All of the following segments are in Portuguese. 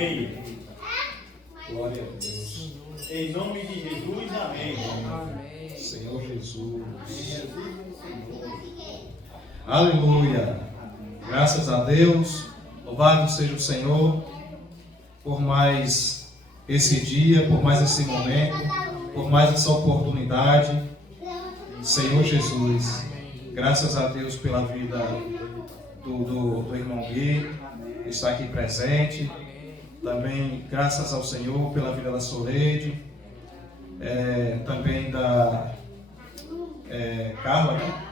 Amém. Glória a Deus. Em nome de Jesus, amém. Amém. Senhor Jesus. Aleluia. Graças a Deus. Louvado seja o Senhor por mais esse dia, por mais esse momento, por mais essa oportunidade. Senhor Jesus. Graças a Deus pela vida do irmão Gui, que está aqui presente. Também graças ao Senhor pela vida da Soleide, também da Carla, né?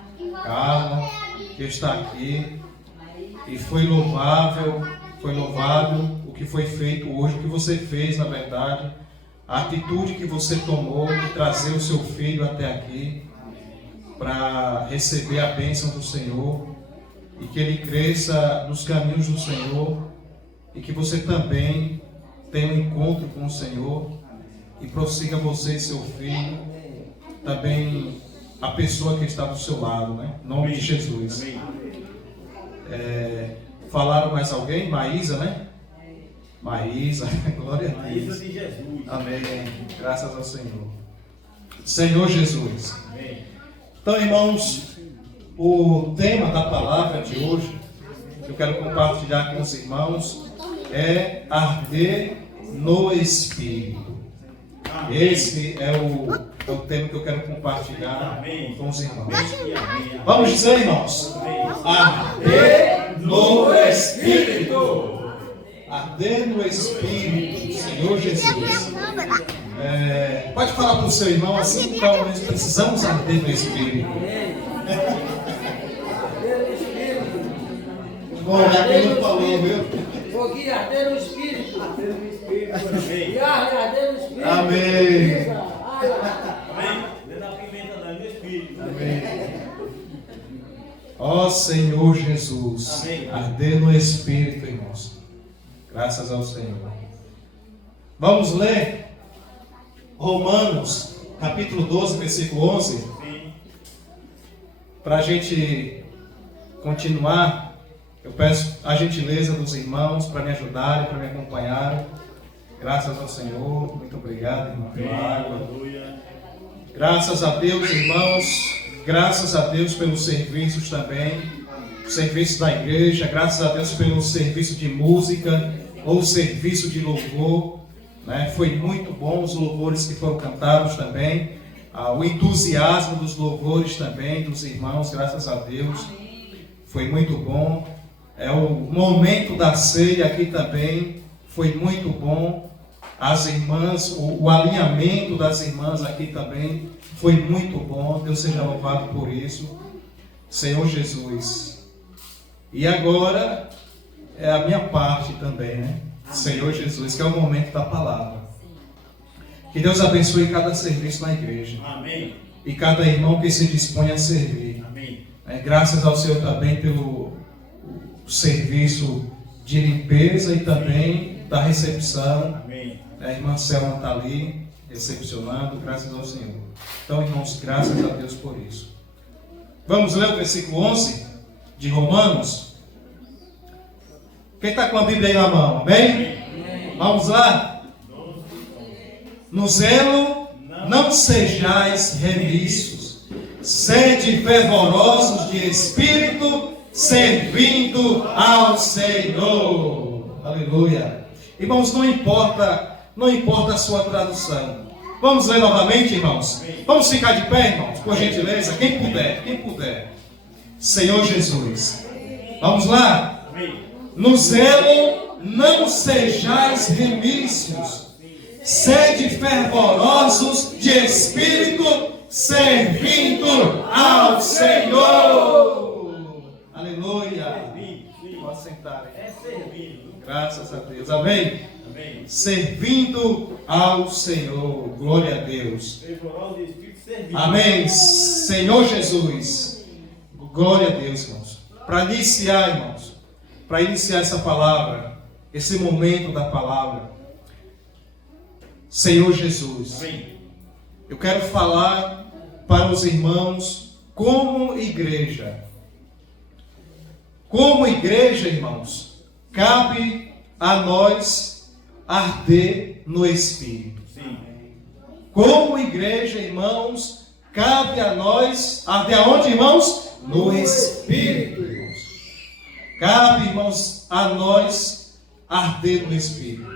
Carla, que está aqui. E foi louvável o que foi feito hoje, o que você fez, na verdade, a atitude que você tomou de trazer o seu filho até aqui para receber a bênção do Senhor e que ele cresça nos caminhos do Senhor e que você também tenha um encontro com o Senhor e prossiga você e seu filho, também a pessoa que está do seu lado, né? Em nome de Jesus. Falaram mais alguém? Maísa, né? Maísa, glória a Deus. Maísa de Jesus. Amém. Graças ao Senhor. Senhor Jesus. Amém. Então, irmãos, o tema da palavra de hoje, que eu quero compartilhar com os irmãos, é arder no Espírito. Esse é o tema que eu quero compartilhar com os irmãos. Vamos dizer, irmãos? Arder no Espírito. Arder no Espírito, Senhor Jesus. Pode falar para o seu irmão assim, então nós precisamos arder no Espírito. Bom, já que ele não falou, viu? Foguinho, arder no Espírito. Arder no Espírito. Amém. E arder no Espírito. Amém. Amém. Dê da pimenta no Espírito. Amém. Ó Senhor Jesus. Amém. Arder no Espírito, irmãos. Graças ao Senhor. Vamos ler Romanos, capítulo 12, versículo 11. Para a gente continuar, eu peço a gentileza dos irmãos para me ajudarem, para me acompanharem. Graças ao Senhor. Muito obrigado, irmão, pela água. Graças a Deus, irmãos. Graças a Deus pelos serviços também. O serviço da igreja. Graças a Deus pelo serviço de música ou serviço de louvor. Né? Foi muito bom os louvores que foram cantados também. O entusiasmo dos louvores também, dos irmãos, graças a Deus. Foi muito bom. O momento da ceia aqui também foi muito bom. As irmãs, o alinhamento das irmãs aqui também foi muito bom. Deus seja louvado por isso. Senhor Jesus. E agora é a minha parte também, né? Senhor Jesus, que é o momento da palavra. Que Deus abençoe cada serviço na igreja. Amém. E cada irmão que se dispõe a servir. Amém. Graças ao Senhor também pelo serviço de limpeza e também da recepção. Amém. A irmã Selma está ali recepcionando, graças ao Senhor. Então, irmãos, graças a Deus por isso. Vamos ler o versículo 11 de Romanos. Quem está com a Bíblia aí na mão? Amém? Vamos lá? No zelo não sejais remissos, sede fervorosos de espírito, servindo ao Senhor. Aleluia. Irmãos, não importa a sua tradução. Vamos ler novamente, irmãos? Vamos ficar de pé, irmãos, por gentileza? Quem puder. Senhor Jesus. Vamos lá? No zelo não sejais remissos, sede fervorosos de espírito, servindo ao Senhor. Aleluia. Pode sentar. É servindo. Graças a Deus. Amém? Amém. Servindo ao Senhor. Glória a Deus. Fervoroso de Espírito servindo. Amém. Senhor Jesus. Glória a Deus, irmãos. Para iniciar essa palavra, esse momento da palavra, Senhor Jesus, Amém. eu quero falar para os irmãos como igreja. Como igreja, irmãos, cabe a nós arder no Espírito. Sim. Como igreja, irmãos, cabe a nós arder aonde, irmãos? No Espírito, irmãos. Cabe, irmãos, a nós arder no Espírito.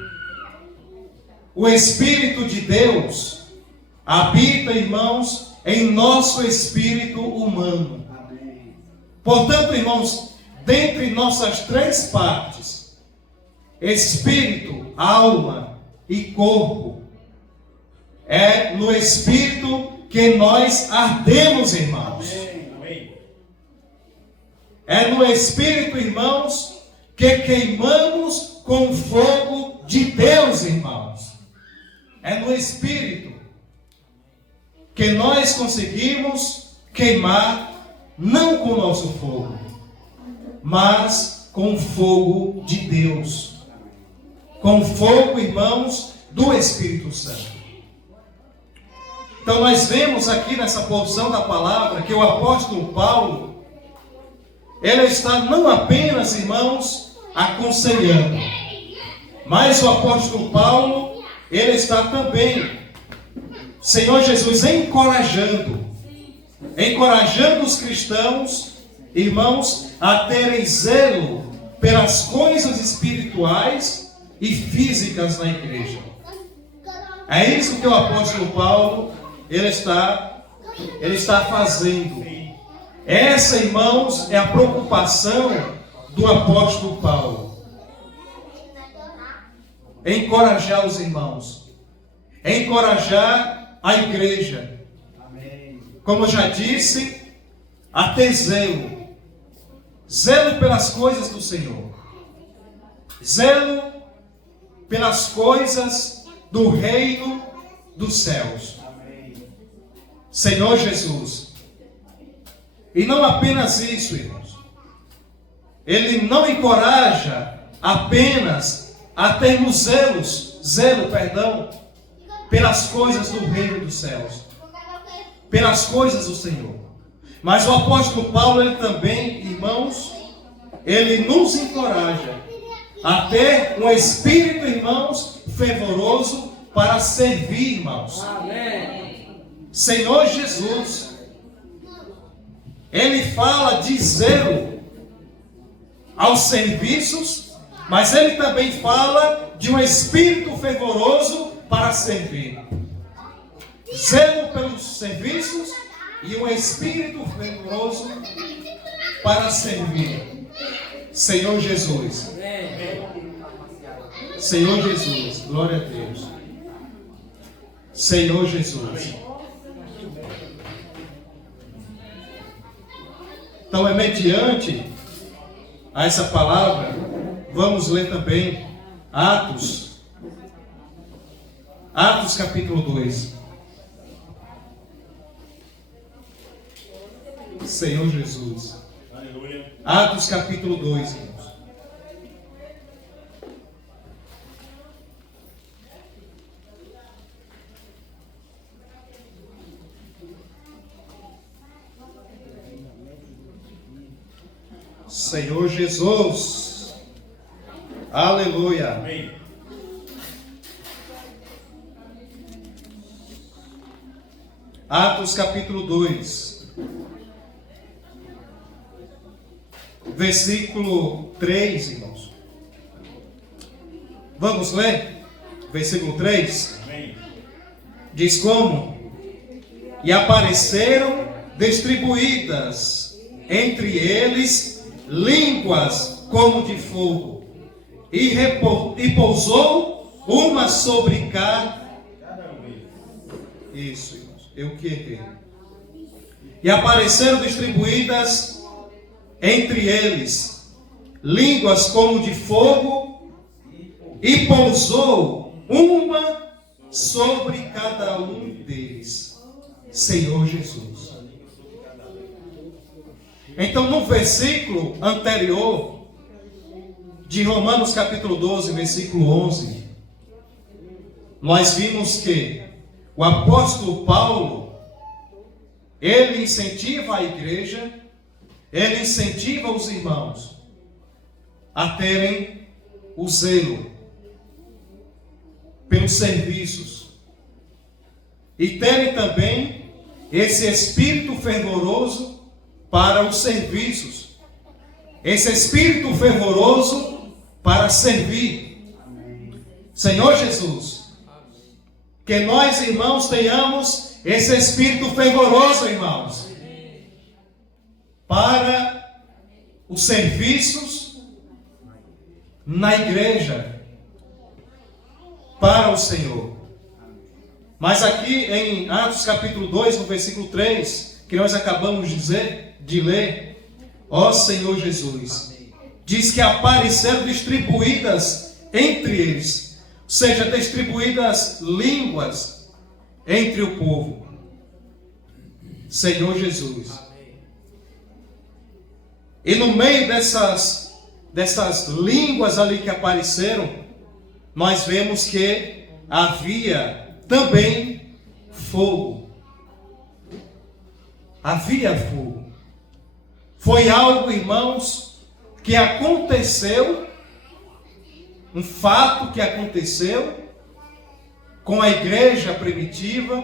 O Espírito de Deus habita, irmãos, em nosso espírito humano. Portanto, irmãos, dentre nossas três partes, espírito, alma e corpo, é no espírito que nós ardemos, irmãos. Amém. É no espírito, irmãos, que queimamos com o fogo de Deus, irmãos. É no espírito que nós conseguimos queimar, não com o nosso fogo, mas com o fogo de Deus. Com o fogo, irmãos, do Espírito Santo. Então nós vemos aqui nessa porção da palavra que o apóstolo Paulo, ele está não apenas, irmãos, aconselhando, mas o apóstolo Paulo, ele está também, Senhor Jesus, encorajando os cristãos, irmãos, a terem zelo pelas coisas espirituais e físicas na igreja. É isso que o apóstolo Paulo, ele está fazendo. Essa, irmãos, é a preocupação do apóstolo Paulo. Encorajar os irmãos. Encorajar a igreja. Como eu já disse, a ter zelo. Zelo pelas coisas do Senhor. Zelo pelas coisas do reino dos céus. Senhor Jesus. E não apenas isso, irmãos. Ele não encoraja apenas a termos zelo, pelas coisas do reino dos céus, pelas coisas do Senhor. Mas o apóstolo Paulo, ele também, irmãos, ele nos encoraja a ter um espírito, irmãos, fervoroso para servir, irmãos. Amém. Senhor Jesus, ele fala de zelo aos serviços, mas ele também fala de um espírito fervoroso para servir. Zelo pelos serviços e um espírito fervoroso para servir. Senhor Jesus. Senhor Jesus, glória a Deus. Senhor Jesus. Então, é mediante a essa palavra, vamos ler também Atos capítulo 2. Senhor Jesus. Aleluia. Atos capítulo 2, irmãos. Senhor Jesus. Aleluia. Amém. Atos capítulo 2, versículo 3, irmãos. Vamos ler? Versículo 3. Amém. Diz como? E apareceram distribuídas entre eles línguas como de fogo, e pousou uma sobre cada. Isso, irmãos, eu que errei. E apareceram distribuídas entre eles línguas como de fogo, e pousou uma sobre cada um deles. Senhor Jesus. Então, no versículo anterior de Romanos capítulo 12, versículo 11, nós vimos que o apóstolo Paulo, ele incentiva a igreja, ele incentiva os irmãos a terem o zelo pelos serviços e terem também esse espírito fervoroso para os serviços, esse espírito fervoroso para servir. Senhor Jesus, que nós, irmãos, tenhamos esse espírito fervoroso, irmãos, para os serviços na igreja, para o Senhor. Mas aqui em Atos capítulo 2, no versículo 3, que nós acabamos de ler, ó Senhor Jesus, diz que apareceram distribuídas entre eles, ou seja, distribuídas línguas entre o povo. Senhor Jesus. E no meio dessas línguas ali que apareceram, nós vemos que havia também fogo. Havia fogo. Foi algo, irmãos, que aconteceu, um fato que aconteceu com a igreja primitiva,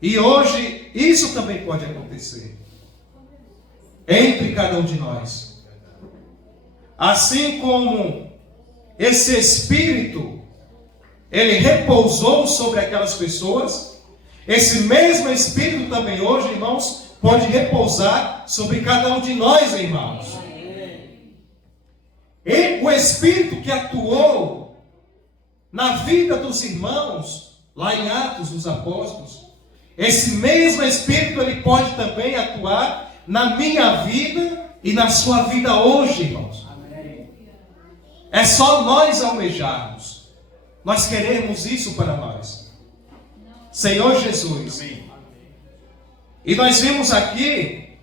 e hoje isso também pode acontecer entre cada um de nós. Assim como esse Espírito, ele repousou sobre aquelas pessoas, esse mesmo Espírito também hoje, irmãos, pode repousar sobre cada um de nós, irmãos. E o Espírito que atuou na vida dos irmãos, lá em Atos dos Apóstolos, esse mesmo Espírito, ele pode também atuar na minha vida e na sua vida hoje, irmãos. É só nós almejarmos. Nós queremos isso para nós. Senhor Jesus. E nós vimos aqui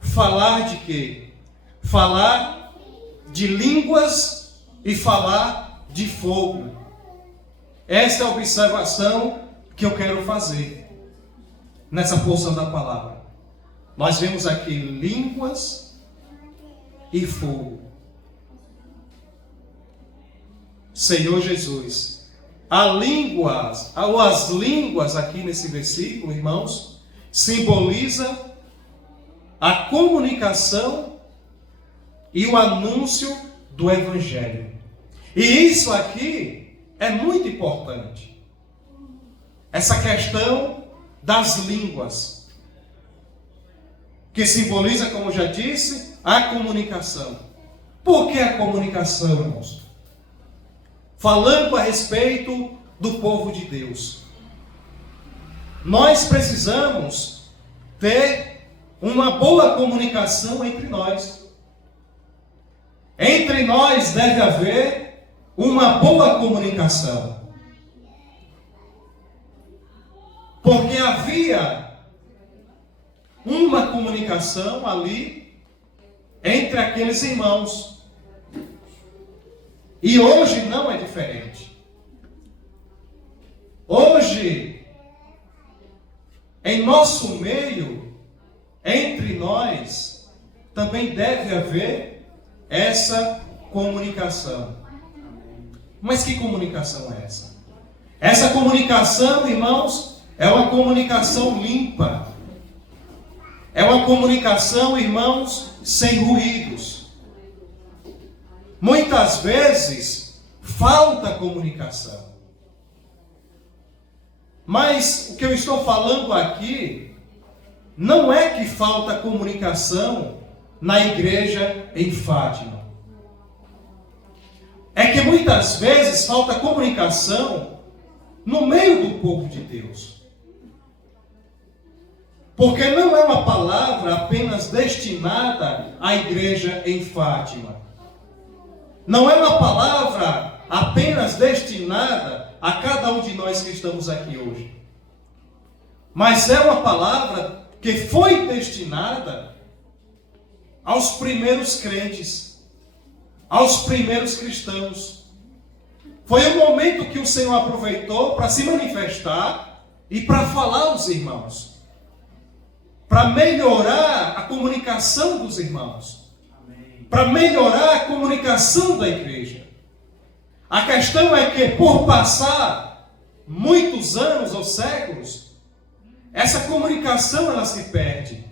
falar de quê? Falar de línguas e falar de fogo. Esta é a observação que eu quero fazer nessa porção da palavra. Nós vemos aqui línguas e fogo. Senhor Jesus, as línguas aqui nesse versículo, irmãos, simboliza a comunicação e o anúncio do Evangelho. E isso aqui é muito importante. Essa questão das línguas, que simboliza, como já disse, a comunicação. Por que a comunicação, irmãos? Falando a respeito do povo de Deus. Nós precisamos ter uma boa comunicação entre nós. Entre nós deve haver uma boa comunicação. Porque havia uma comunicação ali entre aqueles irmãos. E hoje não é diferente. Hoje, em nosso meio, entre nós, também deve haver essa comunicação. Mas que comunicação é essa? Essa comunicação, irmãos, é uma comunicação limpa. É uma comunicação, irmãos, sem ruídos. Muitas vezes falta comunicação. Mas o que eu estou falando aqui não é que falta comunicação na igreja em Fátima. É que muitas vezes falta comunicação no meio do povo de Deus. Porque não é uma palavra apenas destinada à igreja em Fátima. Não é uma palavra apenas destinada a cada um de nós que estamos aqui hoje. Mas é uma palavra que foi destinada aos primeiros crentes, aos primeiros cristãos. Foi o momento que o Senhor aproveitou para se manifestar e para falar aos irmãos, para melhorar a comunicação dos irmãos, para melhorar a comunicação da igreja. A questão é que, por passar muitos anos ou séculos, essa comunicação ela se perde.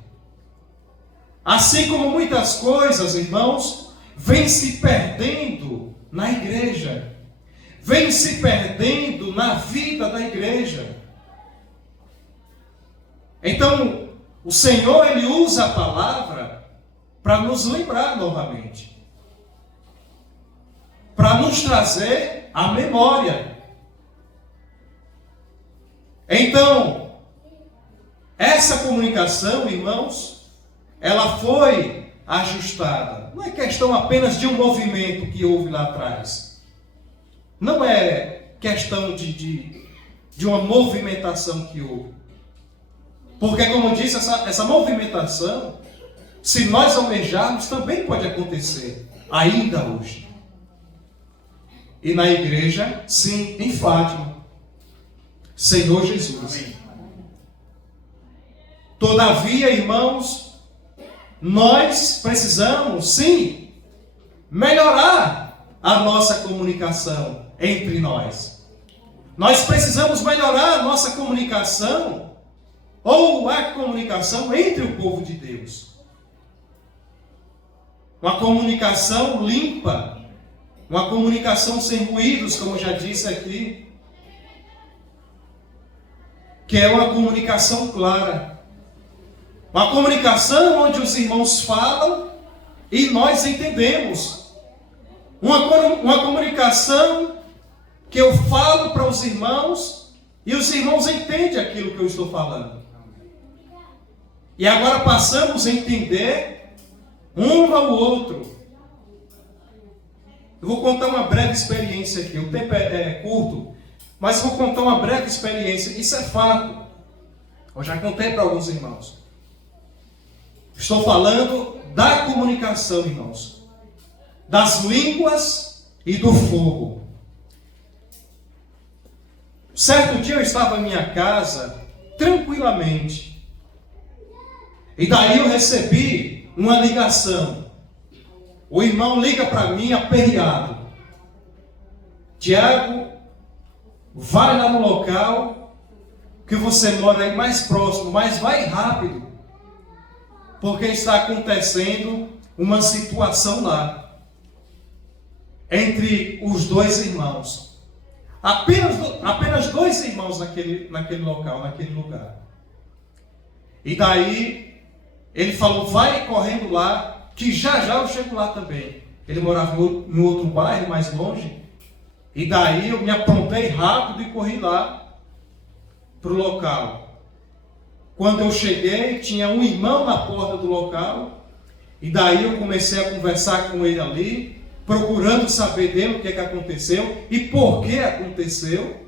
Assim como muitas coisas, irmãos, vêm se perdendo na igreja, vêm se perdendo na vida da igreja. Então, o Senhor, Ele usa a palavra para nos lembrar novamente, para nos trazer a memória. Então, essa comunicação, irmãos, ela foi ajustada. Não é questão apenas de um movimento que houve lá atrás. Não é questão de uma movimentação que houve. Porque, como eu disse, essa movimentação, se nós almejarmos, também pode acontecer, ainda hoje. E na igreja, sim, em Fátima. Senhor Jesus. Amém. Todavia, irmãos, nós precisamos, sim, melhorar a nossa comunicação entre nós. Nós precisamos melhorar a nossa comunicação, ou a comunicação entre o povo de Deus. Uma comunicação limpa, uma comunicação sem ruídos, como eu já disse aqui, que é uma comunicação clara. Uma comunicação onde os irmãos falam e nós entendemos. Uma comunicação que eu falo para os irmãos e os irmãos entendem aquilo que eu estou falando. E agora passamos a entender um ao outro. Eu vou contar uma breve experiência aqui. O tempo é curto, mas vou contar uma breve experiência. Isso é fato. Eu já contei para alguns irmãos. Estou falando da comunicação, irmãos. Das línguas e do fogo. Certo dia eu estava em minha casa, tranquilamente. E daí eu recebi uma ligação. O irmão liga para mim aperreado. Tiago, vai lá no local que você mora aí mais próximo, mas vai rápido. Porque está acontecendo uma situação lá. Entre os dois irmãos. Apenas dois irmãos naquele local, naquele lugar. E daí ele falou, vai correndo lá, que já eu chego lá também. Ele morava em outro bairro, mais longe. E daí eu me aprontei rápido e corri lá para o local. Quando eu cheguei, tinha um irmão na porta do local. E daí eu comecei a conversar com ele ali, procurando saber dele o que aconteceu e por que aconteceu.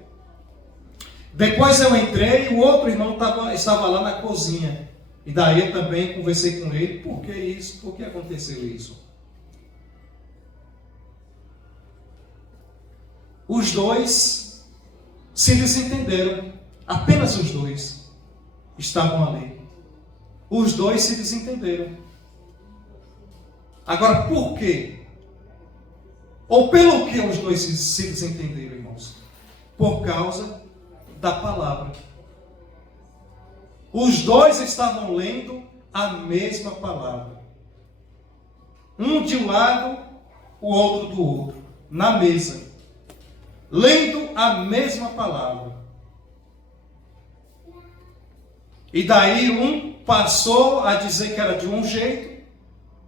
Depois eu entrei e o outro irmão estava lá na cozinha. E daí eu também conversei com ele, por que isso? Por que aconteceu isso? Os dois se desentenderam. Apenas os dois estavam ali. Os dois se desentenderam. Agora, por quê? Ou pelo que os dois se desentenderam, irmãos? Por causa da palavra. Os dois estavam lendo a mesma palavra. Um de um lado, o outro do outro. Na mesa. Lendo a mesma palavra. E daí um passou a dizer que era de um jeito.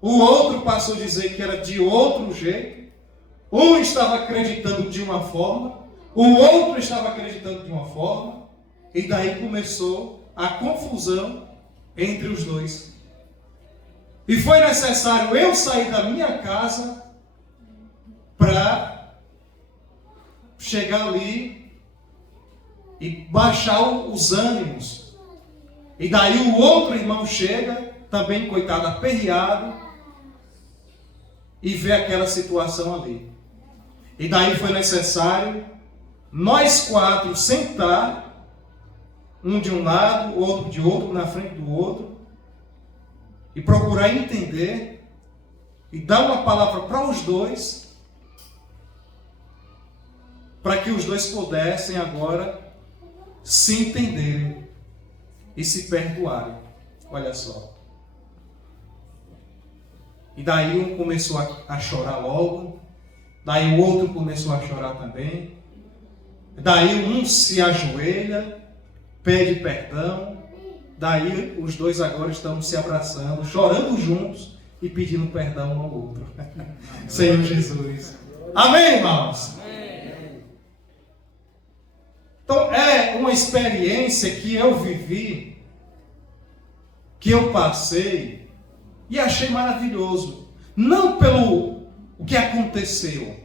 O outro passou a dizer que era de outro jeito. Um estava acreditando de uma forma. O outro estava acreditando de uma forma. E daí começou a confusão entre os dois. E foi necessário eu sair da minha casa para chegar ali e baixar os ânimos. E daí o outro irmão chega, também coitado, aperreado, e vê aquela situação ali. E daí foi necessário nós quatro sentar, um de um lado, outro de outro, na frente do outro, e procurar entender e dar uma palavra para os dois, para que os dois pudessem agora se entenderem e se perdoarem. Olha só. E daí um começou a chorar logo, daí o outro começou a chorar também, daí um se ajoelha, pede perdão, daí os dois agora estão se abraçando, chorando juntos e pedindo perdão um ao outro. Senhor Jesus. Amém, irmãos? Então é uma experiência que eu vivi, que eu passei e achei maravilhoso. Não pelo o que aconteceu,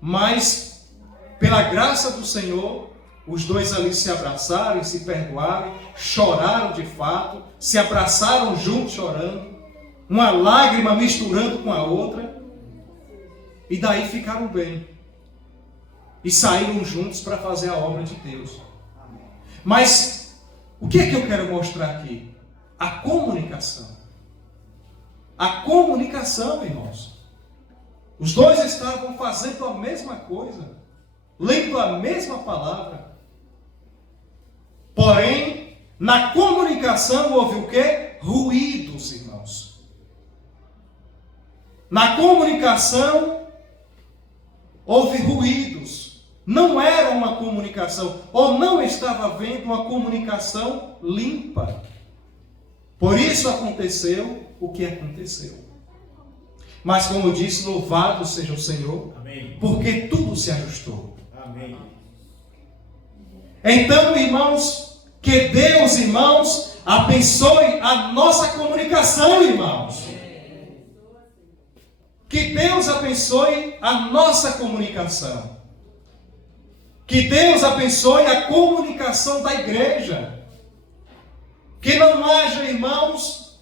mas pela graça do Senhor, os dois ali se abraçaram e se perdoaram, choraram de fato, se abraçaram juntos chorando, uma lágrima misturando com a outra, e daí ficaram bem. E saíram juntos para fazer a obra de Deus. Mas o que é que eu quero mostrar aqui? A comunicação. A comunicação, irmãos. Os dois estavam fazendo a mesma coisa, lendo a mesma palavra. Porém, na comunicação houve o quê? Ruídos, irmãos. Na comunicação houve ruídos. Não era uma comunicação, ou não estava havendo uma comunicação limpa. Por isso aconteceu o que aconteceu. Mas como eu disse, louvado seja o Senhor, amém, porque tudo se ajustou. Amém. Então, irmãos, que Deus, irmãos, abençoe a nossa comunicação, irmãos. Que Deus abençoe a nossa comunicação. Que Deus abençoe a comunicação da igreja. Que não haja, irmãos,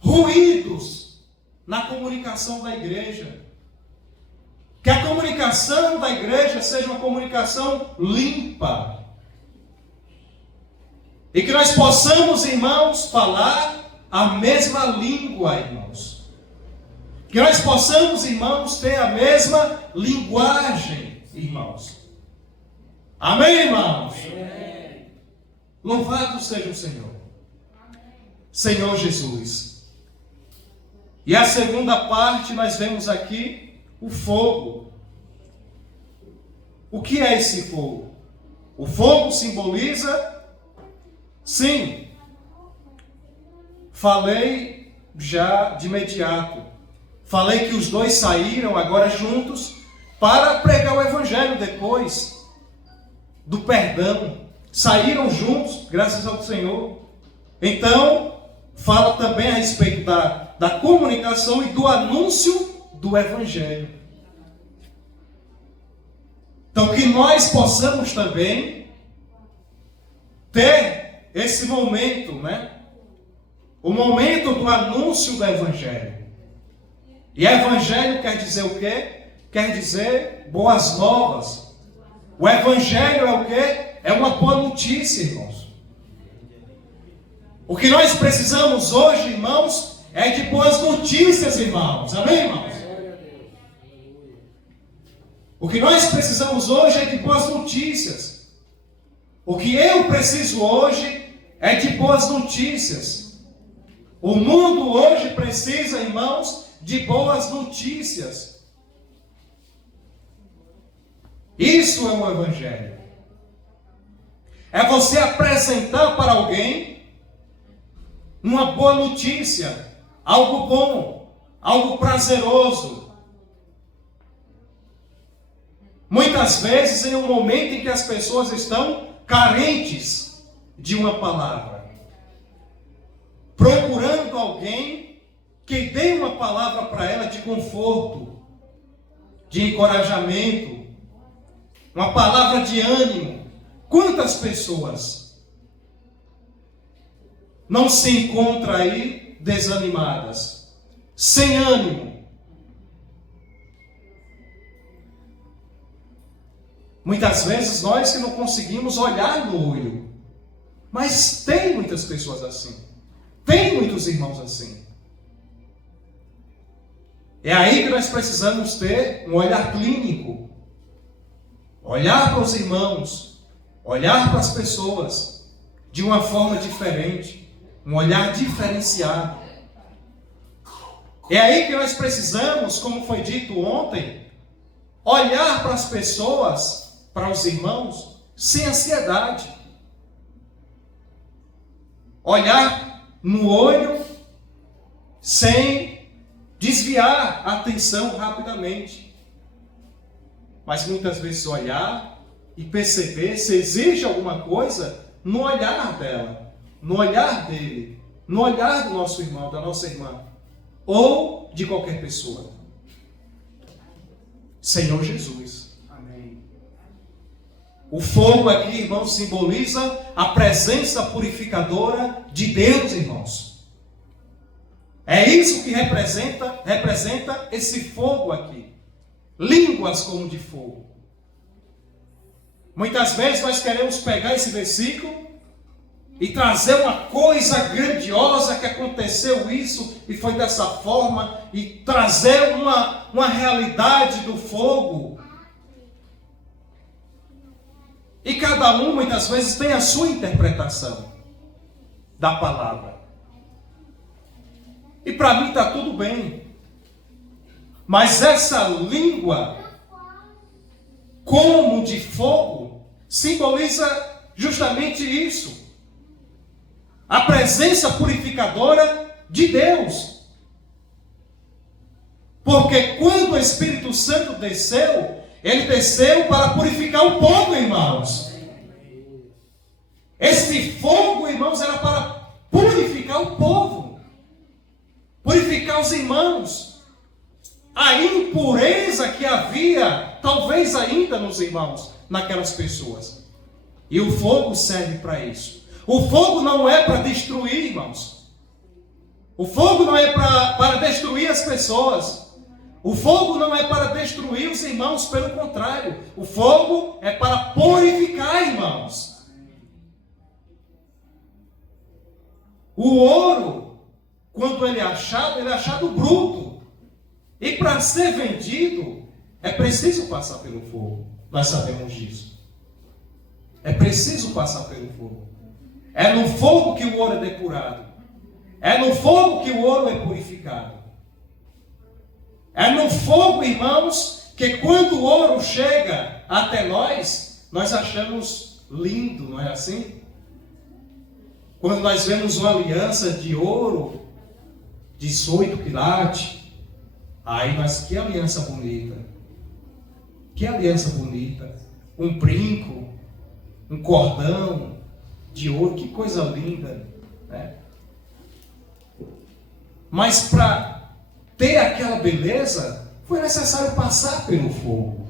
ruídos na comunicação da igreja. Que a comunicação da igreja seja uma comunicação limpa. E que nós possamos, irmãos, falar a mesma língua, irmãos. Que nós possamos, irmãos, ter a mesma linguagem, irmãos. Amém, irmãos? Amém. Louvado seja o Senhor. Amém. Senhor Jesus. E a segunda parte nós vemos aqui o fogo. O que é esse fogo? O fogo simboliza, sim, falei já de imediato. Falei que os dois saíram agora juntos para pregar o evangelho depois do perdão. Saíram juntos, graças ao Senhor. Então, fala também a respeito da comunicação e do anúncio do evangelho. Então, que nós possamos também ter esse momento, né? O momento do anúncio do evangelho. E evangelho quer dizer o quê? Quer dizer boas novas. O evangelho é o quê? É uma boa notícia, irmãos. O que nós precisamos hoje, irmãos, é de boas notícias, irmãos. Amém, irmãos? O que nós precisamos hoje é de boas notícias. O que eu preciso hoje é de boas notícias. O mundo hoje precisa, irmãos, de boas notícias. Isso é o evangelho. É você apresentar para alguém uma boa notícia, algo bom, algo prazeroso. Muitas vezes em um momento em que as pessoas estão carentes de uma palavra, procurando alguém que dê uma palavra para ela de conforto, de encorajamento, uma palavra de ânimo. Quantas pessoas não se encontram aí desanimadas, sem ânimo? Muitas vezes nós que não conseguimos olhar no olho. Mas tem muitas pessoas assim. Tem muitos irmãos assim. É aí que nós precisamos ter um olhar clínico. olhar para os irmãos, olhar para as pessoas de uma forma diferente, um olhar diferenciado. É aí que nós precisamos, como foi dito ontem, olhar para as pessoas, para os irmãos, sem ansiedade. Olhar no olho sem desviar a atenção rapidamente. Mas muitas vezes olhar e perceber se existe alguma coisa no olhar dela, no olhar dele, no olhar do nosso irmão, da nossa irmã, ou de qualquer pessoa. Senhor Jesus. Amém. O fogo aqui, irmãos, simboliza a presença purificadora de Deus, irmãos. É isso que representa esse fogo aqui. Línguas como de fogo. Muitas vezes nós queremos pegar esse versículo e trazer uma coisa grandiosa que aconteceu isso e foi dessa forma, e trazer uma realidade do fogo. E cada um muitas vezes tem a sua interpretação da palavra. E para mim está tudo bem. Mas essa língua, como de fogo, simboliza justamente isso. A presença purificadora de Deus. Porque quando o Espírito Santo desceu, ele desceu para purificar o povo, irmãos. Esse fogo, irmãos, era para purificar o povo. Purificar os irmãos. A impureza que havia, talvez ainda nos irmãos, naquelas pessoas. E o fogo serve para isso. O fogo não é para destruir, irmãos. O fogo não é para destruir as pessoas. O fogo não é para destruir os irmãos, pelo contrário. O fogo é para purificar, irmãos. O ouro, quando ele é achado bruto. E para ser vendido, é preciso passar pelo fogo. Nós sabemos disso. É preciso passar pelo fogo. É no fogo que o ouro é depurado. É no fogo que o ouro é purificado. É no fogo, irmãos, que quando o ouro chega até nós achamos lindo, não é assim? Quando nós vemos uma aliança de ouro, 18 quilates, aí nós, que aliança bonita. Que aliança bonita. Um brinco, um cordão de ouro, que coisa linda, né? Mas para ter aquela beleza, foi necessário passar pelo fogo.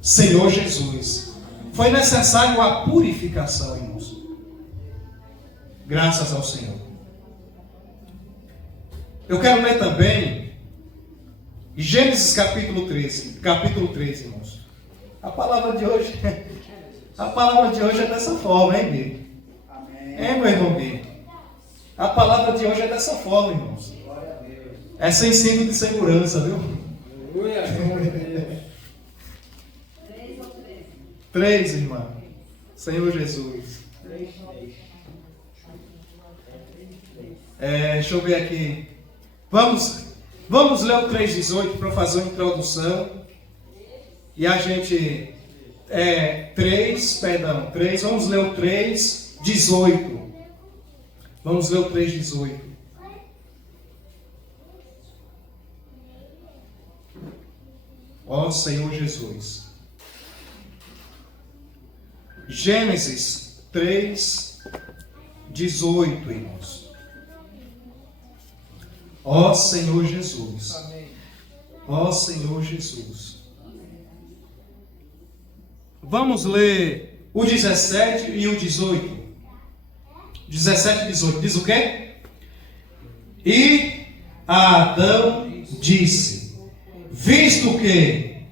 Senhor Jesus, foi necessário a purificação, irmãos. Graças ao Senhor. Eu quero ler também Gênesis capítulo 13, irmãos. A palavra de hoje é dessa forma, hein, Bia? Amém. Hein, meu irmão Bia? A palavra de hoje é dessa forma, irmãos. Glória a Deus. É sem cinto de segurança, viu? Aleluia. Glória a Deus. 3, irmã. Senhor Jesus. Deixa eu ver aqui. Vamos ler o 3,18 para fazer uma introdução. E a gente... 3, vamos ler o 3,18. Vamos ler o 3,18. Ó Senhor Jesus. Gênesis 3,18, irmãos. Ó Senhor Jesus. Amém. Ó Senhor Jesus. Vamos ler o 17 e o 18. 17 e 18. Diz o quê? E Adão disse: visto que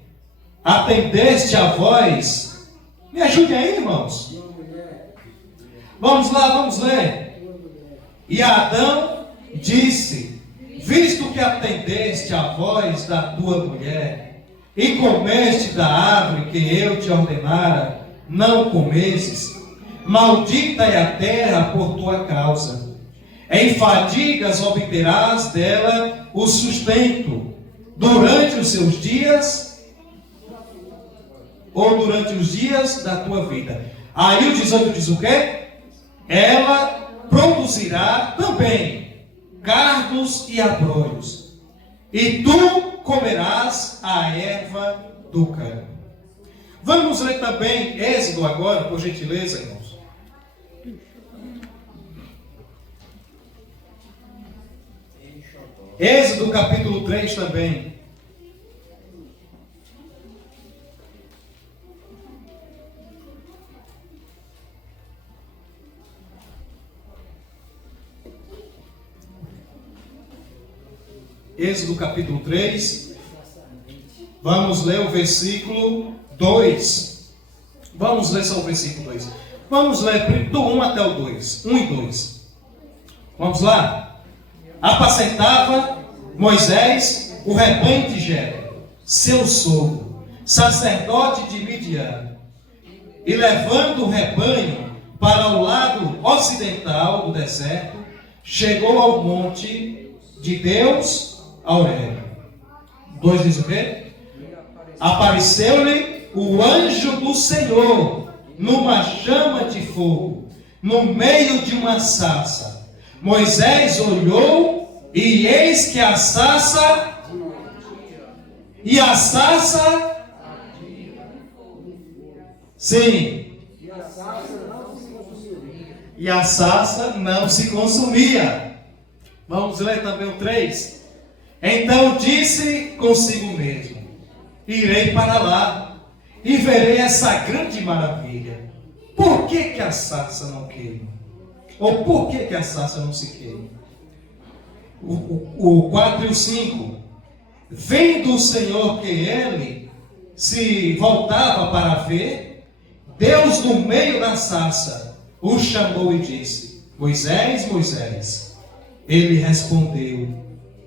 atendeste a voz. Me ajude aí, irmãos. Vamos lá, vamos ler. E Adão disse: visto que atendeste a voz da tua mulher e comeste da árvore que eu te ordenara, não comesses, maldita é a terra por tua causa. Em fadigas obterás dela o sustento, durante os seus dias, ou durante os dias da tua vida. Aí o 18 diz o quê? Ela produzirá também cardos e abrolhos, e tu comerás a erva do campo. Vamos ler também Êxodo agora, por gentileza, irmãos. Êxodo capítulo 3 também. Êxodo capítulo 3, vamos ler o versículo 2. Vamos ler só o versículo 2. Vamos ler do 1 até o 2. 1 e 2. Vamos lá? Apacentava Moisés o rebanho de Jetro, seu sogro, sacerdote de Midian, e levando o rebanho para o lado ocidental do deserto, chegou ao monte de Deus, Horebe. 2 diz o quê? Apareceu-lhe o anjo do Senhor numa chama de fogo, no meio de uma sarça. Moisés olhou e eis que a sarça sim, e a sarça não se consumia. Vamos ler também o 3. Então disse consigo mesmo: irei para lá e verei essa grande maravilha. Por que a sarça não queima? Ou por que a sarça não se queima? O 4 e o 5. Vendo o Senhor que ele se voltava para ver, Deus no meio da sarça o chamou e disse: Moisés, Moisés. Ele respondeu: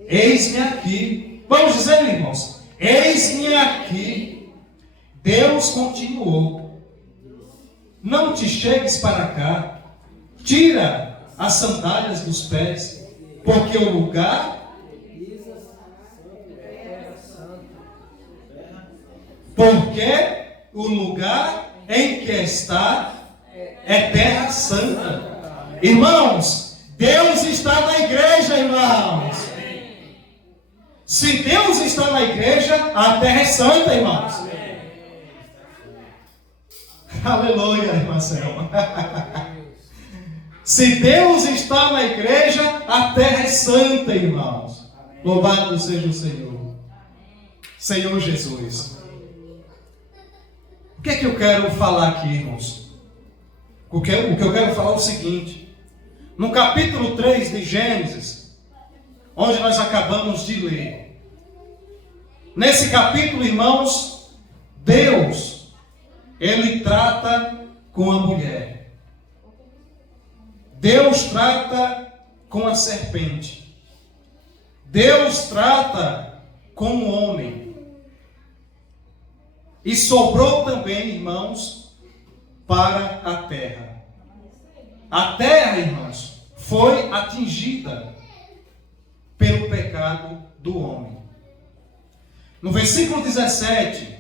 eis-me aqui. Vamos dizer, irmãos, eis-me aqui. Deus continuou: não te chegues para cá, tira as sandálias dos pés, porque o lugar em que está é terra santa. Irmãos, Deus está na igreja, irmãos. Se Deus está na igreja, a terra é santa, irmãos. Aleluia, irmã Selma. Se Deus está na igreja, a terra é santa, irmãos. Louvado seja o Senhor. Senhor Jesus. O que é que eu quero falar aqui, irmãos? O que eu quero falar é o seguinte. No capítulo 3 de Gênesis, onde nós acabamos de ler. Nesse capítulo, irmãos, Deus, Ele trata com a mulher. Deus trata com a serpente. Deus trata com o homem. E sobrou também, irmãos, para a terra. A terra, irmãos, foi atingida pelo pecado do homem. No versículo 17,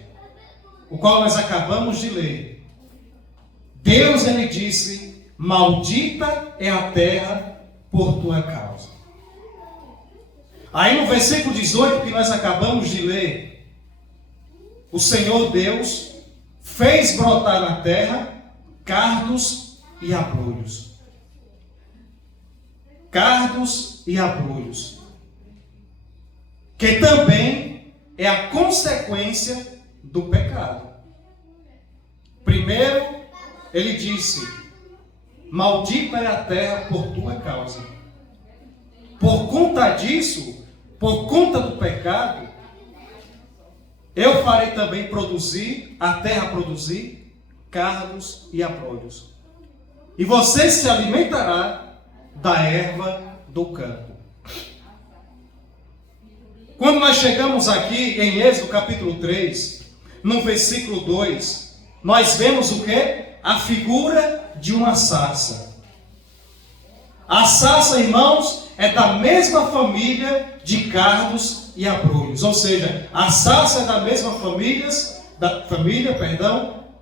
o qual nós acabamos de ler, Deus, Ele disse: maldita é a terra por tua causa. Aí no versículo 18 que nós acabamos de ler, o Senhor Deus fez brotar na terra cardos e abrolhos. Cardos e abrolhos. Que também é a consequência do pecado. Primeiro, ele disse: maldita é a terra por tua causa. Por conta disso, por conta do pecado, eu farei também a terra produzir cardos e abrolhos. E você se alimentará da erva do campo. Quando nós chegamos aqui em Êxodo capítulo 3, no versículo 2, nós vemos o quê? A figura de uma sarça. A sarça, irmãos, é da mesma família de cardos e abrolhos. Ou seja, a sarça é da mesma família,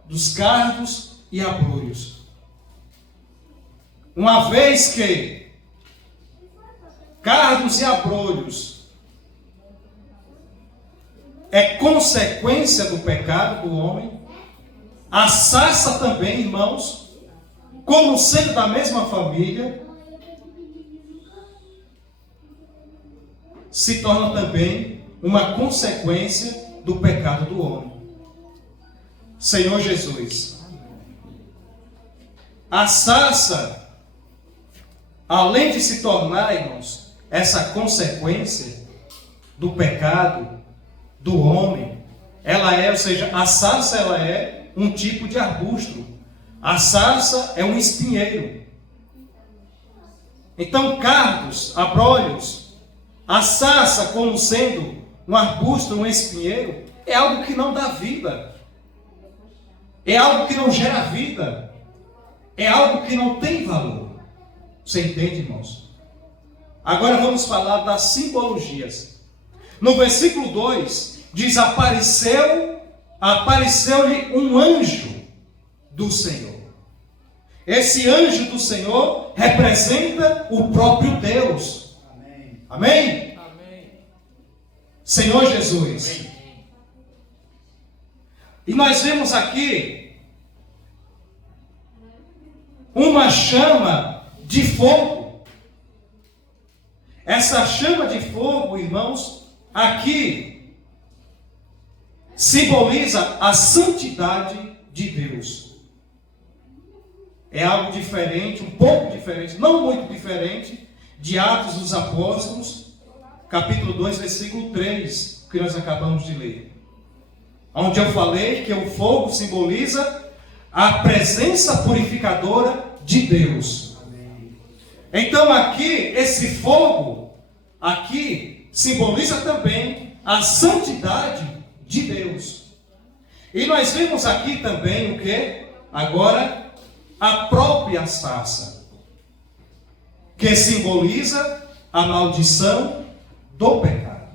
dos cardos e abrolhos. Uma vez que cardos e abrolhos é consequência do pecado do homem, a sarça também, irmãos, como sendo da mesma família, se torna também uma consequência do pecado do homem. Senhor Jesus, a sarça, além de se tornar, irmãos, essa consequência do pecado do homem, ela é, ou seja, a sarça ela é um tipo de arbusto. A sarça é um espinheiro. Então, cardos, abrolhos, a sarça como sendo um arbusto, um espinheiro, é algo que não dá vida. É algo que não gera vida. É algo que não tem valor. Você entende, irmãos? Agora vamos falar das simbologias. No versículo 2, diz: apareceu-lhe um anjo do Senhor. Esse anjo do Senhor representa o próprio Deus. Amém. Amém? Amém. Senhor Jesus. E nós vemos aqui uma chama de fogo. Essa chama de fogo, irmãos, aqui simboliza a santidade de Deus. É algo diferente, um pouco diferente, não muito diferente, de Atos dos Apóstolos, capítulo 2, versículo 3, que nós acabamos de ler. Onde eu falei que o fogo simboliza a presença purificadora de Deus. Então aqui, esse fogo, aqui, simboliza também a santidade de Deus. E nós vemos aqui também o que? Agora, a própria sarça, que simboliza a maldição do pecado.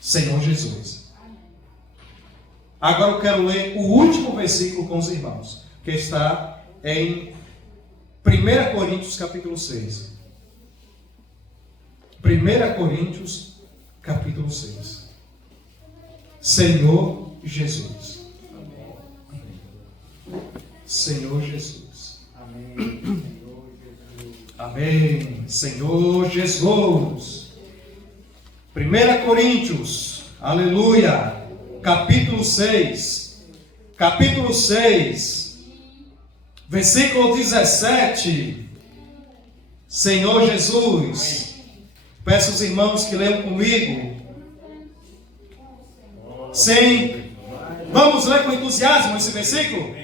Senhor Jesus. Agora eu quero ler o último versículo com os irmãos, que está em 1 Coríntios capítulo 6. 1 Coríntios capítulo 6. Senhor Jesus. Senhor Jesus. Amém. Amém. Senhor Jesus. 1 Coríntios, aleluia, capítulo 6. Capítulo 6, versículo 17. Senhor Jesus. Peço aos irmãos que leiam comigo. Sim. Vamos ler com entusiasmo esse versículo?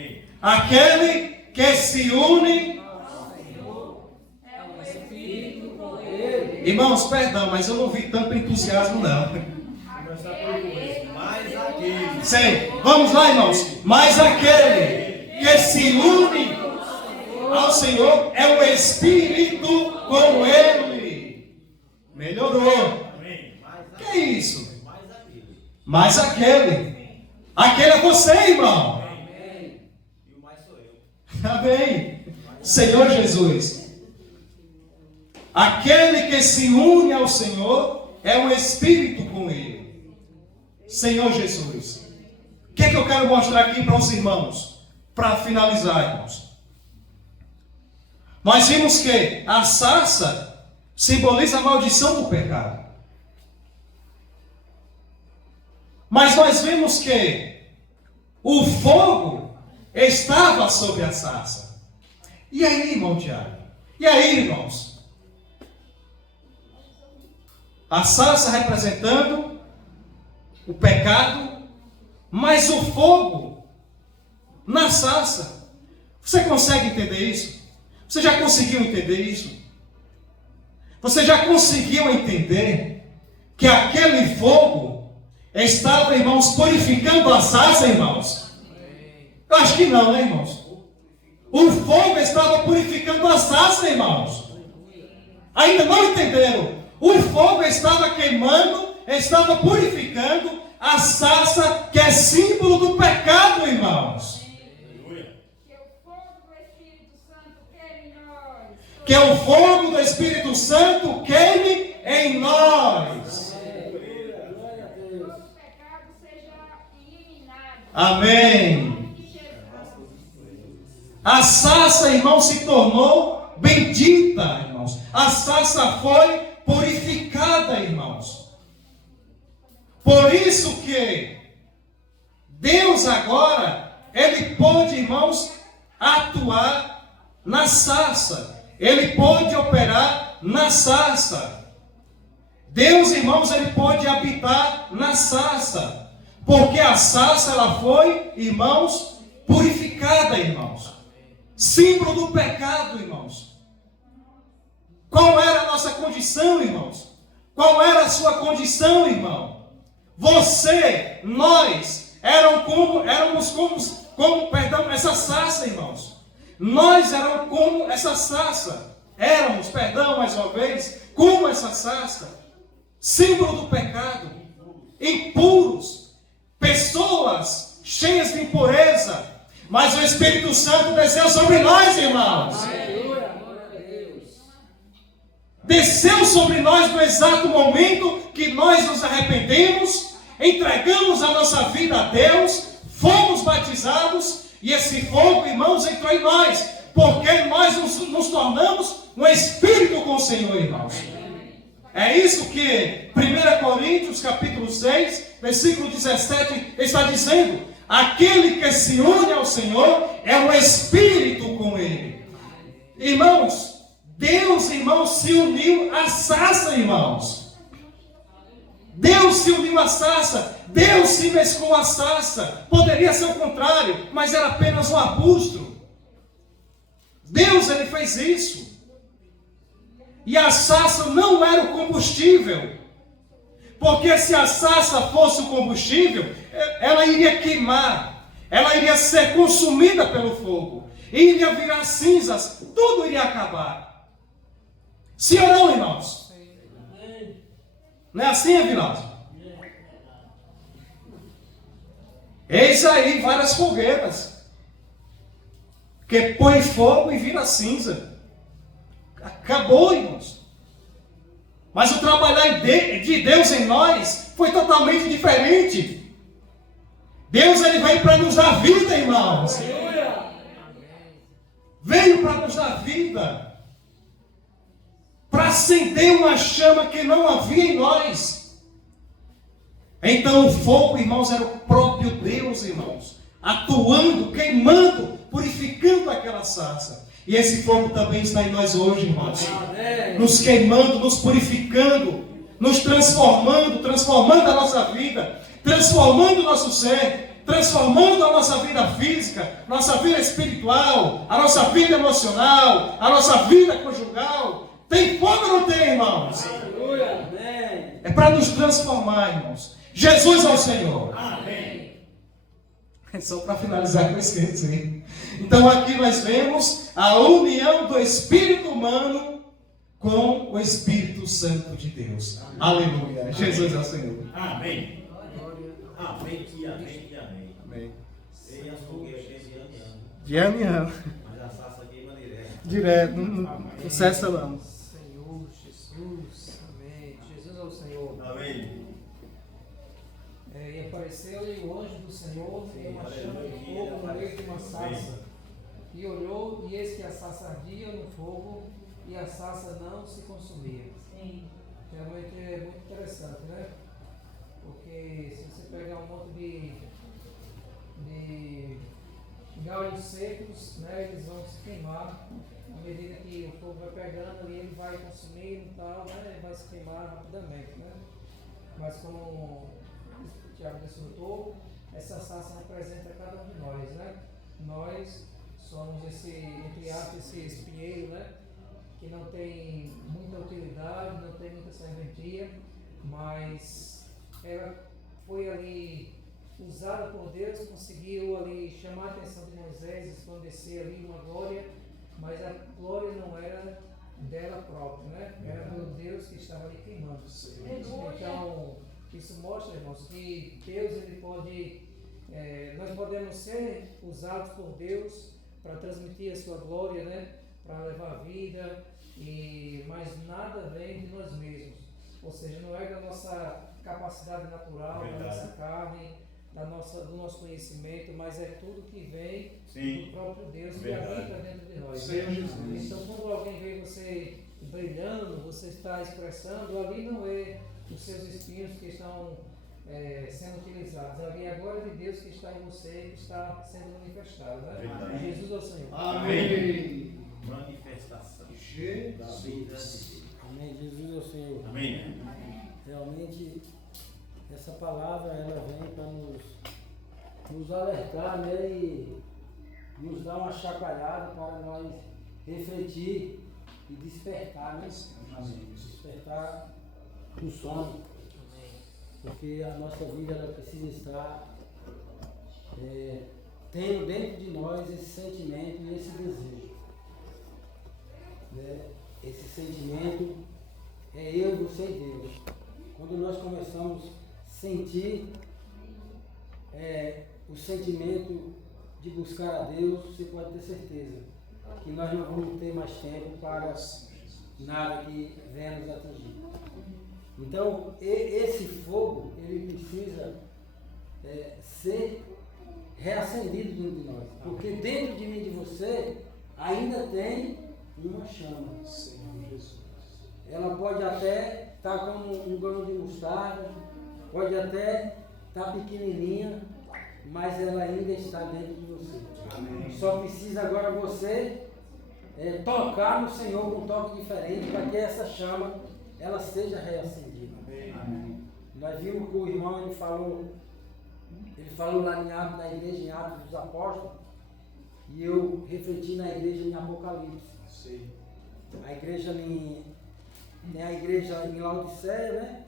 Aquele que se une. Irmãos, perdão, mas eu não vi tanto entusiasmo não. Mais aquele. Sim. Vamos lá, irmãos. Mas aquele que se une ao Senhor é o Espírito com Ele. Melhorou. Que é isso? Mais aquele. Aquele é você, irmão. E o mais sou eu. Amém. Senhor Jesus. Aquele que se une ao Senhor é o Espírito com Ele. Senhor Jesus. O que é que eu quero mostrar aqui para os irmãos? Para finalizar, irmãos. Nós vimos que a sarça simboliza a maldição do pecado. Mas nós vimos que o fogo estava sobre a sarça. E aí, irmão Tiago? E aí, irmãos? A sarça representando o pecado, mas o fogo na sarça. Você consegue entender isso? Você já conseguiu entender isso? Você já conseguiu entender que aquele fogo estava, irmãos, purificando a sarça, irmãos? Eu acho que não, né, irmãos? O fogo estava purificando a sarça, irmãos. Ainda não entenderam? O fogo estava queimando, estava purificando a sarça, que é símbolo do pecado, irmãos. Que o fogo do Espírito Santo queime em nós. Amém. A sarça, irmãos, se tornou bendita, irmãos. A sarça foi purificada, irmãos. Por isso que Deus agora, Ele pode, irmãos, atuar na sarça. Ele pode operar na sarça. Deus, irmãos, Ele pode habitar na sarça. Porque a sarça, ela foi, irmãos, purificada, irmãos. Símbolo do pecado, irmãos. Qual era a nossa condição, irmãos? Qual era a sua condição, irmão? Você, nós, éramos como essa sarça, irmãos. Nós éramos como essa sarça. Éramos, mais uma vez, como essa sarça. Símbolo do pecado. Impuros. Pessoas cheias de impureza. Mas o Espírito Santo desceu sobre nós, irmãos. Desceu sobre nós no exato momento que nós nos arrependemos, entregamos a nossa vida a Deus, fomos batizados, e esse fogo, irmãos, entrou em nós, porque nós nos tornamos um espírito com o Senhor, irmãos. É isso que 1 Coríntios, capítulo 6, versículo 17, está dizendo. Aquele que se une ao Senhor é um espírito com Ele. Irmãos, Deus, irmãos, se uniu à sarça, irmãos. Deus se uniu à sarça. Deus se mesclou à sarça. Poderia ser o contrário, mas era apenas um arbusto. Deus, Ele fez isso. E a sarça não era o combustível. Porque se a sarça fosse o combustível, ela iria queimar. Ela iria ser consumida pelo fogo. Iria virar cinzas. Tudo iria acabar. Sim ou não, irmãos? Não é assim, irmãos? Eis aí várias fogueiras que põe fogo e vira cinza. Acabou, irmãos. Mas o trabalhar de Deus em nós foi totalmente diferente. Deus, Ele veio para nos dar vida, irmãos. Veio para nos dar vida. Para acender uma chama que não havia em nós. Então o fogo, irmãos, era o próprio Deus, irmãos. Atuando, queimando, purificando aquela sarça. E esse fogo também está em nós hoje, irmãos. Nos queimando, nos purificando, nos transformando a nossa vida, transformando o nosso ser, transformando a nossa vida física, nossa vida espiritual, a nossa vida emocional, a nossa vida conjugal. Tem fogo ou não tem, irmãos? É para nos transformar, irmãos. Jesus é o Senhor. Amém. É só para finalizar com esse texto. Então aqui nós vemos a união do espírito humano com o Espírito Santo de Deus. Amém. Aleluia. Amém. Jesus é o Senhor. Amém. Amém e amém e amém. Amém. E as fogueiras de ano em ano. De ano em ano. Mas a sarça queima direto. Direto, não cessa não. Senhor Jesus, amém. Jesus é o Senhor. Amém. E apareceu-lhe o anjo do Senhor em uma chama de fogo no meio de uma sarça. E olhou, e eis que a sarça ardia no fogo, e a sarça não se consumia. Sim. Realmente é muito interessante, né? Porque se você pegar um monte de galhos secos, né, eles vão se queimar à medida que o fogo vai pegando e ele vai consumindo e tal, né, vai se queimar rapidamente, né? Mas como o Tiago desfrutou, essa sarça representa cada um de nós, né? Nós somos entre aspas, esse espinheiro, né? Que não tem muita utilidade, não tem muita serventia, mas ela foi ali usada por Deus, conseguiu ali chamar a atenção de Moisés, resplandecer ali uma glória, mas a glória não era dela própria, né? Era do Deus que estava ali queimando. Então, isso mostra, irmãos, que Deus, ele pode, nós podemos ser usados por Deus para transmitir a sua glória, né? Para levar vida, mas nada vem de nós mesmos. Ou seja, não é da nossa capacidade natural, da nossa carne, do nosso conhecimento, mas é tudo que vem do próprio Deus que habita dentro de nós. Então, quando alguém vê você brilhando, você está expressando, ali não é os seus espinhos que estão sendo utilizados, ali é a glória de Deus que está em você, que está sendo manifestada. Né? Jesus é o Senhor. Amém. Manifestação da Jesus. vida de Deus. Amém. Jesus é o Senhor. Amém. Realmente, essa palavra ela vem para nos alertar, né, e nos dar uma chacoalhada para nós refletir e despertar, né? Despertar do sono. Porque a nossa vida ela precisa estar tendo dentro de nós esse sentimento e esse desejo. Né? Esse sentimento é eu e você e Deus. Quando nós começamos a sentir o sentimento de buscar a Deus, você pode ter certeza que nós não vamos ter mais tempo para nada que venha nos atingir. Então, esse fogo, ele precisa ser reacendido dentro de nós. Porque dentro de mim e de você, ainda tem uma chama. Ela pode até estar como um grão de mostarda, pode até estar pequenininha, mas ela ainda está dentro de você. Amém. Só precisa agora você tocar no Senhor com um toque diferente para que essa chama ela seja reacendida. Amém. Nós vimos que o irmão ele falou lá na igreja em Atos dos Apóstolos, e eu refleti na igreja em Apocalipse. Sim. Tem a igreja em Laodiceia, né?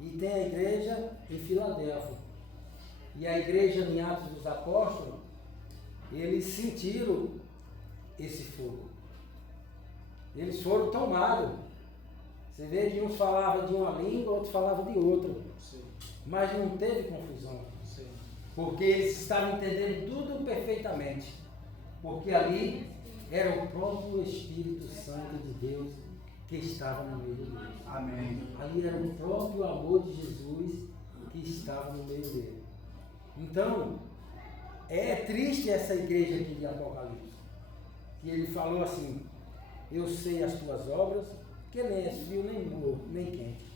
E tem a igreja em Filadélfia. E a igreja em Atos dos Apóstolos, eles sentiram esse fogo. Eles foram tomados. Você vê que uns falavam de uma língua, outros falavam de outra. Sim. Mas não teve confusão. Sim. Porque eles estavam entendendo tudo perfeitamente. Porque ali era o próprio Espírito Santo de Deus que estava no meio deles. Amém. Ali era o próprio amor de Jesus que estava no meio dele. Então, é triste essa igreja aqui de Apocalipse. Que ele falou assim: eu sei as tuas obras, que nem és frio, nem morno, nem quente.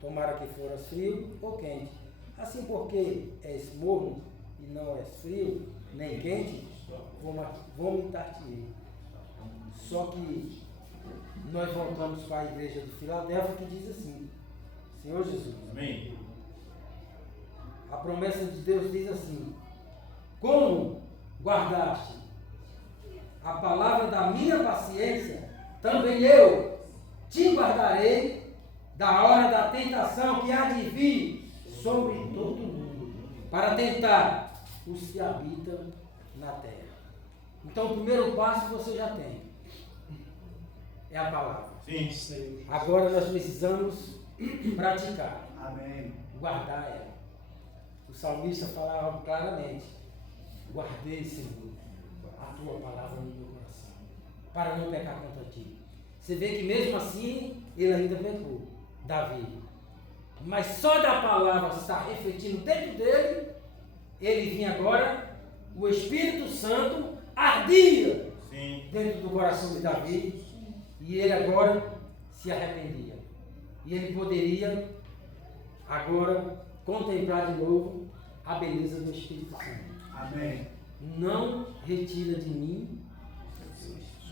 Tomara que foras frio ou quente. Assim, porque és morno e não és frio, nem quente, vomitar-te-ei. Só que nós voltamos para a igreja de Filadélfia, que diz assim: Senhor Jesus, amém. A promessa de Deus diz assim: como guardaste a palavra da minha paciência, também eu te guardarei da hora da tentação que há de vir sobre todo mundo, para tentar os que habitam na terra. Então, o primeiro passo você já tem. É a palavra. Sim, Senhor. Agora nós precisamos praticar. Amém. Guardar ela. O salmista falava claramente: guardei, Senhor, a tua palavra no meu coração, para não pecar contra ti. Você vê que mesmo assim, ele ainda pecou, Davi. Mas só da palavra estar refletindo dentro dele, ele vinha agora, o Espírito Santo ardia. Sim. Dentro do coração de Davi. E ele agora se arrependia. E ele poderia agora contemplar de novo a beleza do Espírito Santo. Amém. Não retira de mim,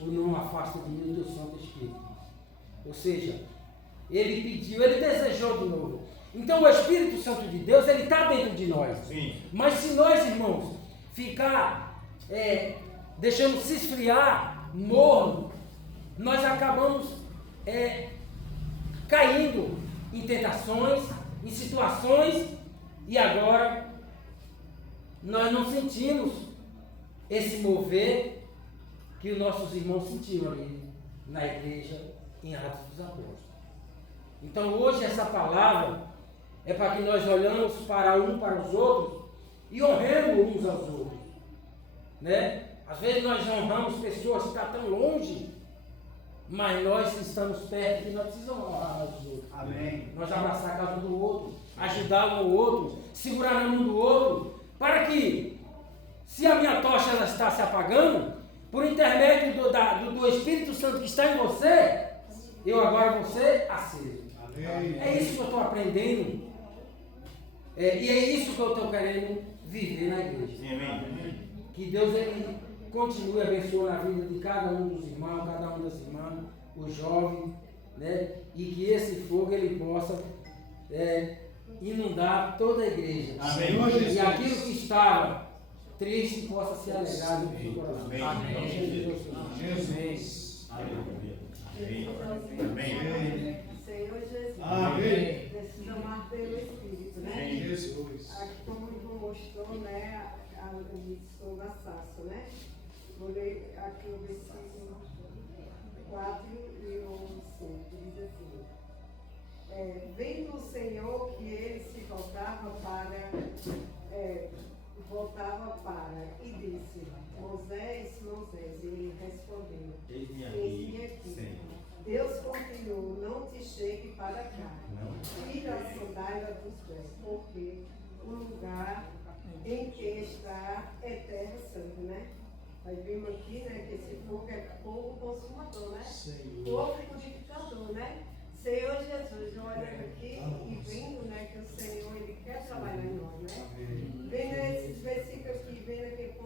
ou não afasta de mim o teu Santo Espírito. Ou seja, ele pediu, ele desejou de novo. Então o Espírito Santo de Deus, ele está dentro de nós. Sim. Mas se nós, irmãos, ficar deixando se esfriar, morno, nós acabamos caindo em tentações, em situações, e agora nós não sentimos esse mover que os nossos irmãos sentiram ali na igreja em Atos dos Apóstolos. Então hoje essa palavra é para que nós olhamos para os outros e honremos uns aos outros, né? Às vezes nós honramos pessoas que estão tão longe, mas nós estamos perto e nós precisamos honrar uns aos outros. Amém. Nós abraçar a casa do outro, ajudar um ao outro, segurar na mão do outro, para que, se a minha tocha ela está se apagando, por intermédio do Espírito Santo que está em você, eu agora vou ser aceso. Amém. É isso que eu estou aprendendo. E é isso que eu estou querendo viver na igreja. Amém. Que Deus ele continue abençoando a vida de cada um dos irmãos, cada uma das irmãs, os jovens, né? E que esse fogo ele possa inundar toda a igreja. Amém. E aquilo que estava triste possa se alegrar no seu coração. Amém. Amém. Jesus. Aleluia. Senhor Jesus, Amém. precisa amar pelo Espírito, né? Jesus. Aqui, como o irmão mostrou, né? A missão da Sasso, né? Vou ler aqui o versículo 4 e o 5, diz assim: vendo o Senhor que ele se voltava para, e disse: Moisés, Moisés, e ele respondeu: Eis-me Eis-me aqui, aqui. Senhor. Deus continuou: não te chegue para cá, tira a sandália dos pés, porque o lugar em que está é terra santa, né? Aí vimos aqui, né, que esse fogo é fogo consumador, né? Fogo purificador, né? Senhor Jesus, olhando aqui e vendo, né, que o Senhor, ele quer trabalhar em nós, né? Vendo esses versículos aqui, vendo que